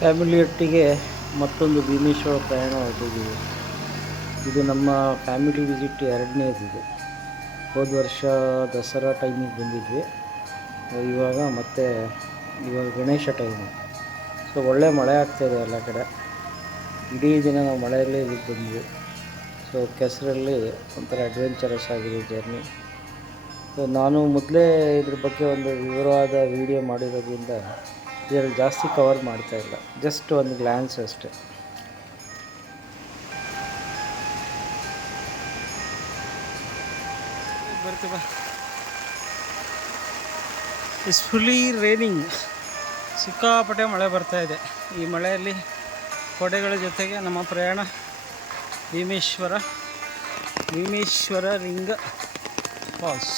ಫ್ಯಾಮಿಲಿಯೊಟ್ಟಿಗೆ ಮತ್ತೊಂದು ಭೀಮೇಶ್ವರ ಪ್ರಯಾಣ ಹೊರಟಿದ್ದೀವಿ. ಇದು ನಮ್ಮ ಫ್ಯಾಮಿಲಿ ವಿಸಿಟ್ ಎರಡನೇದಿದು. ಹೋದ ವರ್ಷ ದಸರಾ ಟೈಮಿಗೆ ಬಂದಿದ್ವಿ. ಇವಾಗ ಗಣೇಶ ಟೈಮು. ಸೊ ಒಳ್ಳೆ ಮಳೆ ಆಗ್ತಾಯಿದೆ ಎಲ್ಲ ಕಡೆ. ಇಡೀ ದಿನ ನಾವು ಮಳೆಯಲ್ಲೇ ಇಲ್ಲಿಗೆ ಬಂದ್ವಿ. ಸೊ ಕೆಸರಲ್ಲಿ ಒಂಥರ ಅಡ್ವೆಂಚರಸ್ ಆಗಿದೆ ಜರ್ನಿ. ಸೊ ನಾನು ಮೊದಲೇ ಇದ್ರ ಬಗ್ಗೆ ಒಂದು ವಿವರವಾದ ವಿಡಿಯೋ ಮಾಡಿರೋದ್ರಿಂದ ಇದರಲ್ಲಿ ಜಾಸ್ತಿ ಕವರ್ ಮಾಡ್ತಾಯಿಲ್ಲ, ಜಸ್ಟ್ ಒಂದು ಗ್ಲ್ಯಾನ್ಸ್ ಅಷ್ಟೆ. It's fully raining. ಸಿಕ್ಕಾಪಟ್ಟೆ ಮಳೆ ಬರ್ತಾಯಿದೆ. ಈ ಮಳೆಯಲ್ಲಿ ಕೊಡೆಗಳ ಜೊತೆಗೆ ನಮ್ಮ ಪ್ರಯಾಣ ಭೀಮೇಶ್ವರ ಲಿಂಗ ಫಾಲ್ಸ್.